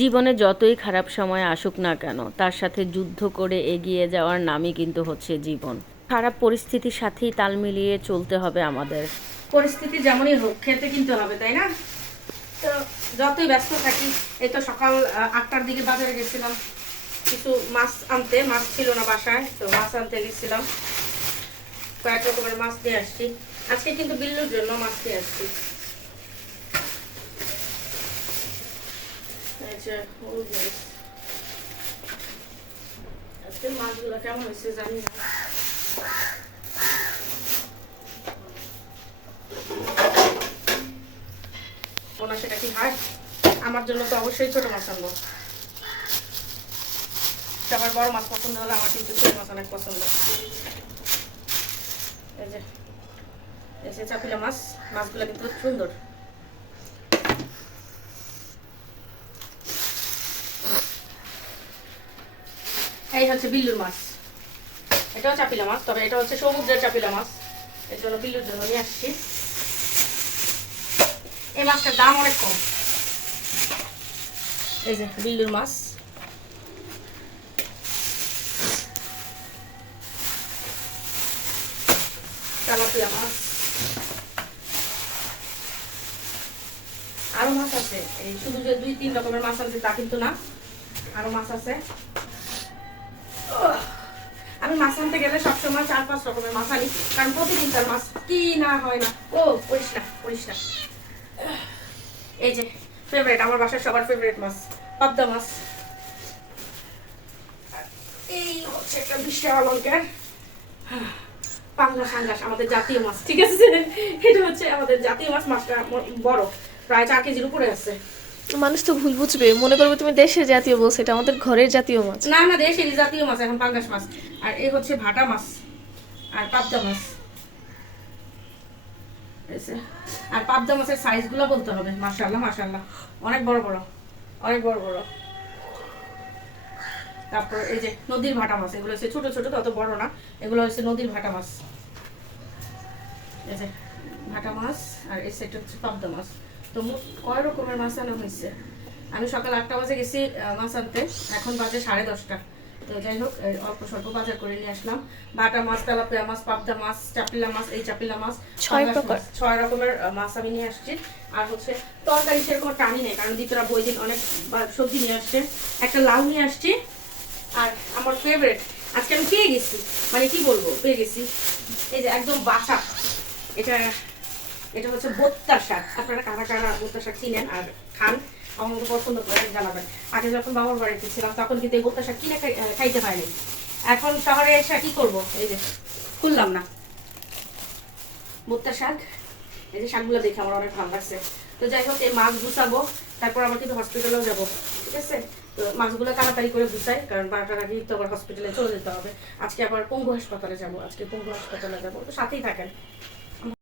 জীবনে যতই খারাপ সময় আসুক না কেন, তার সাথে যুদ্ধ করে এগিয়ে যাওয়ার নামই কিন্তু হচ্ছে জীবন। খারাপ পরিস্থিতির সাথেই তাল মিলিয়ে চলতে হবে আমাদের। পরিস্থিতি যেমনই হোক, খেতে কিন্তু হবে, তাই না? তো যতই ব্যস্ত থাকি, এই তো সকাল আটটার দিকে বাজারে গেছিলাম। কিছু মাছ আনতে, মাছ ছিল না বাসায়, তো মাছ আনতে গেছিলাম। কয়েক রকমের মাছ নিয়ে আসছি। আজকে কিন্তু বিল্লুর জন্য মাছ নিয়ে আসছি। আজকের মাছগুলো কেমন হয়েছে জানি আমার জন্য তো অবশ্যই ছোট মাছ আনব। সবার বড় মাছ পছন্দ হলে আমার কিন্তু ছোট মাছ অনেক পছন্দ। এই যে যে চাপিলা মাছ, মাছগুলো কিন্তু সুন্দর। এই হচ্ছে বিল্লুর মাছ। এটাও চাপিলা মাছ, তবে এটা হচ্ছে সমুদ্রের চাপিলা মাছ। বিল্লুর জন্য নিয়ে আসছি। এই মাছটার দাম অনেক কম। এই যে বিল্লুর মাছ। আরও মাছ আছে। এই শুধু যে দুই তিন রকমের মাছ আছে তা কিন্তু না। আরও মাছ আছে। আমি মাছ আনতে গেলে সবসময় চার পাঁচ রকমের মাছ আনি, কারণ প্রতিদিন তার মাছ, কি না হয় না। ও করিস না করিস না এই যে ফেভারিট আমার বাসার সবার ফেভারিট মাছ, পাবদা মাছ। এই হচ্ছে একটা অলঙ্কার পাঙ্গাস আঙ্গাস আমাদের জাতীয় মাছ, ঠিক আছে? এটা হচ্ছে আমাদের জাতীয় মাছ, মাছটা বড়, প্রায় চার কেজির উপরে আছে। মানুষ তো ভুল বুঝবে। মনে করবে তুমি দেশের জাতীয় বলছো, এটা আমাদের ঘরের জাতীয় মাছ। না না দেশের জাতীয় মাছ, এখন পাঙ্গাস মাছ। আর এই হচ্ছে ভাটা মাছ আর পাবদা মাছ। আর পাবদা মাছের সাইজগুলো বলতে হবে মাশাল্লাহ মাশাল্লাহ অনেক বড় বড়, অনেক বড় বড়। তারপর এই যে নদীর ভাটা মাছ, এগুলো হচ্ছে ছোট ছোট, তত বড় না। এগুলো হচ্ছে নদীর ভাটা মাছ। ভাটা মাছ আর এই সেটা হচ্ছে পাবদা মাছ। তো মোট কয় রকমের মাছ আনা হয়েছে? আমি সকাল আটটা বাজে গেছি মাছ আনতে। এখন বাজে সাড়ে দশটা। তো যাই হোক অল্প স্বল্প বাজার করে নিয়ে আসলাম। বাটা মাছ তেলাপিয়া মাছ পাবদা মাছ চাপিলা মাছ এই চাপিলা মাছ। ছয় প্রকার। ছয় রকমের মাছ আমি নিয়ে আসছি। আর হচ্ছে তরকারি সেরকম টানি নেই কারণ দ্বিতীয় বই দিন অনেক সবজি নিয়ে আসছে। একটা লাউ নিয়ে আসছি। আর আমার ফেভারিট আজকে আমি পেয়ে গেছি। মানে কি বলব পেয়ে গেছি। এই যে একদম বাসা। এটা এটা হচ্ছে বোত্তা শাক। আপনারা কারা কারা বোত্তা শাক চিনেন আর খান আমার পছন্দ করেন জানাবেন। আগে যখন বাবার বাড়িতে ছিলাম, তখন কিন্তু এই বোত্তা শাক কিনে খাইতে হয়নি। এখন শহরে এসে কি করব? এই যে, খুললাম না। বোত্তা শাক, এই যে শাকগুলো দেখে আমার অনেক ভালো লাগছে। তো যাই হোক, এই মাছ গুছাবো, তারপর আবার কিন্তু হসপিটালেও যাব। ঠিক আছে? তো মাছগুলো তাড়াতাড়ি করে গুছাই, কারণ বারোটার আগেই তো আবার হসপিটালে চলে যেতে হবে। আজকে আবার পঙ্গু হাসপাতালে যাব, আজকে পঙ্গু হাসপাতালে যাব। তো সাথেই থাকেন।